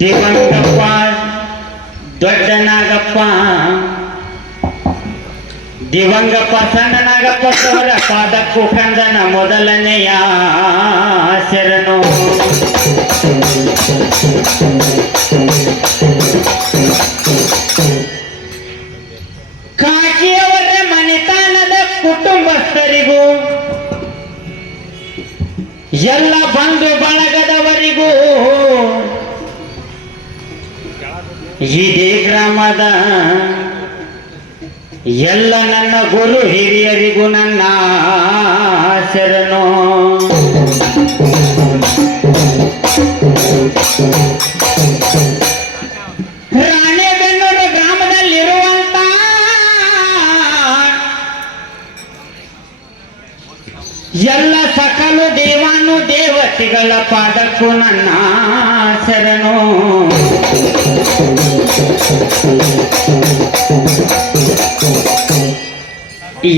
ದಿವಂಗಪ್ಪ ದೊಡ್ಡನಾಗಪ್ಪ. ದಿವಂಗಪ್ಪ ಸಣ್ಣ ನಾಗಪ್ಪ ಪಾದಕ್ಕೂ ಕಂದನ ಮೊದಲನೆಯ ಶರಣು ಕಾಶಿಯವರ ಮನೆತನದ ಕುಟುಂಬಸ್ಥರಿಗೂ, ಎಲ್ಲ ಬಂಧು ಬಳಗದವರಿಗೂ ಇದೇ ಗ್ರಾಮದ ಎಲ್ಲ ನನ್ನ ಗುರು ಹಿರಿಯರಿಗೂ ನನ್ನ ಶರಣು ರಾಣೆಬೆನ್ನೂರು ಗ್ರಾಮದಲ್ಲಿರುವಂತ ಎಲ್ಲ ಸಕಲು ದೇವಾನು ದೇವತೆಗಳ ಪಾದಕ್ಕೂ ನನ್ನ ಶರಣು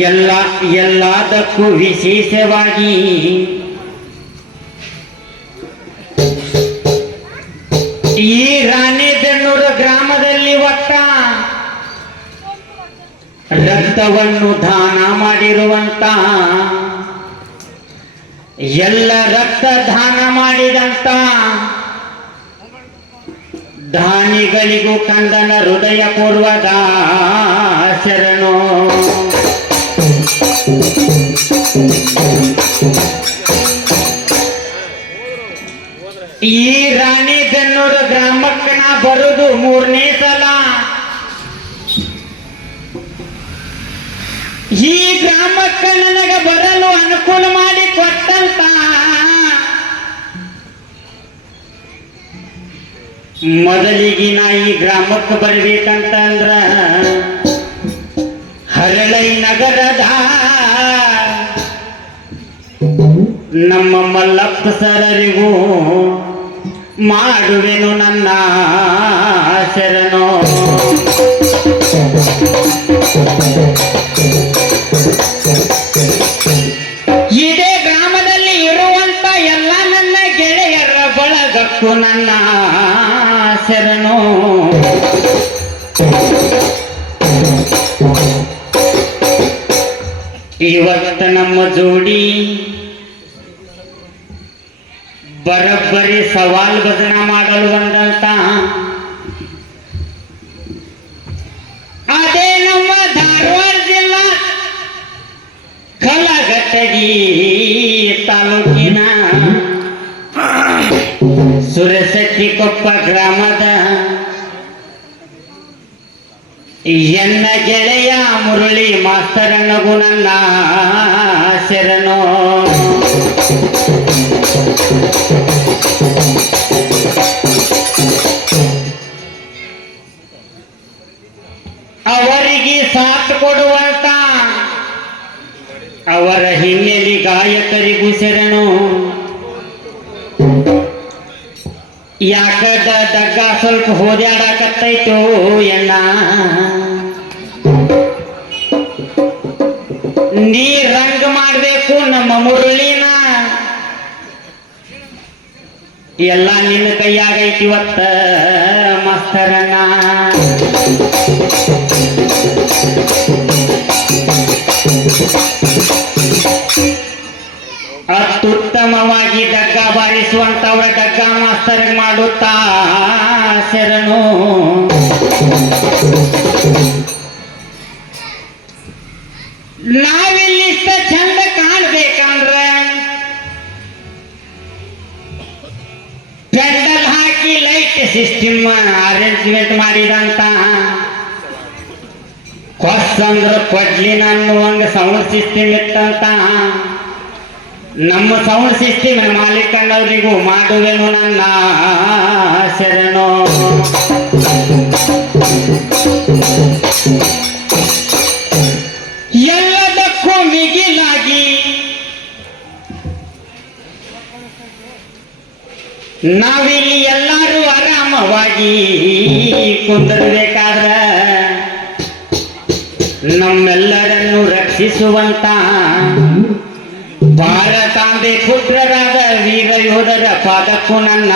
ಎಲ್ಲ ಎಲ್ಲದಕ್ಕೂ ವಿಶೇಷವಾಗಿ ಈ ರಾಣೆಬೆನ್ನೂರು ಗ್ರಾಮದಲ್ಲಿ ಒಟ್ಟ ರಕ್ತವನ್ನು ದಾನ ಮಾಡಿರುವಂತ ಎಲ್ಲ ರಕ್ತ ದಾನ ಮಾಡಿದಂತ ದಾನಿಗಳಿಗೂ ಕಂದನ ಹೃದಯ ಪೂರ್ವದ ಶರಣು ಈ ರಾಣಿ ಬೆನ್ನೂರು ಗ್ರಾಮಕ್ಕೆ ನಾ ಬರುದು ಮೂರನೇ ಸಲ. ಈ ಗ್ರಾಮಕ್ಕೆ ನನಗೆ ಬರಲು ಅನುಕೂಲ ಮೊದಲಿಗೆ ನಾ ಈ ಗ್ರಾಮಕ್ಕೆ ಬರ್ಬೇಕಂತಂದ್ರ ಹರಳೈ ನಗರದ ನಮ್ಮ ಮಲ್ಲಪ್ಪ ಸರರಿಗೂ ಮಾಡುವೆನು ನನ್ನ ಶರಣು ಇವತ್ತ ನಮ್ಮ ಜೋಡಿ ಬರಬ್ಬರಿ ಸವಾಲ್ ಭಜನ ಮಾಡಲು ಬಂದಂತ ಅದೇ ನಮ್ಮ ಧಾರವಾಡ ಜಿಲ್ಲಾ ಕಲಘಟಗಿ ತಾಲೂಕಿನ ಸುರಸಟ್ಟಿಕೊಪ್ಪ ಗ್ರಾಮದ ಎನ್ನ ಗೆಳೆಯ ಮುರಳಿ ಮಾಸ್ತರನಗು ನನ್ನ ಶರಣು ಅವರಿಗೆ ಸಾಥ್ ಕೊಡುವಂತ ಅವರ ಹಿನ್ನೆಲೆ ಗಾಯಕರಿಗೂ ಶರಣು ಯಾಕ ದ- ದಗ್ಗ ಸ್ವಲ್ಪ ಹೋದ್ಯಾಡಕತ್ತೈತೋ ಎಣ್ಣ ನೀ ರಂಗ್ ಮಾಡ್ಬೇಕು ನಮ್ಮ ಮುರುಳಿನ. ಎಲ್ಲ ನಿನ್ನ ಕೈಯಾಗೈತಿ ಇವತ್ತ, ಮಸ್ತರಣ್ಣ. ಅತ್ಯುತ್ತಮವಾಗಿ ಡಗ್ಗ ಬಾರಿಸುವಂತವ್ರ ಡಗ್ಗ ಮಾಸ್ತರ್ ಮಾಡುತ್ತಾ, ಶರಣು. ನಾವಿಲ್ಲಿಷ್ಟ ಚಂದ ಕಾಣ್ಬೇಕಂದ್ರ ಪೆಂಡಲ್ ಹಾಕಿ ಲೈಟ್ ಸಿಸ್ಟಮ್ ಅರೇಂಜ್ಮೆಂಟ್ ಮಾಡಿದಂತ ಕೊಸ್ ಅಂದ್ರ ಕೊಡ್ಲಿನ ಒಂದು ಸೌಂಡ್ ಸಿಸ್ಟಮ್ ಇತ್ತಂತ. ನಮ್ಮ ಸೌಂಡ್ ಸಿಸ್ಟಮ್ ಮಾಲೀಕನವರಿಗೂ ಮಾಡುವೆನು ನನ್ನ ಶರಣು. ನಾವಿಲ್ಲಿ ಎಲ್ಲರೂ ಆರಾಮವಾಗಿ ಕುಂದರ್ಬೇಕಾದ್ರ ನಮ್ಮೆಲ್ಲರನ್ನು ರಕ್ಷಿಸುವಂತ ಭಾರತಾಂಬೆ ಪುತ್ರರಾದ ವೀರ ಯೋಧರ ಪಾದಕ್ಕೂ ನನ್ನ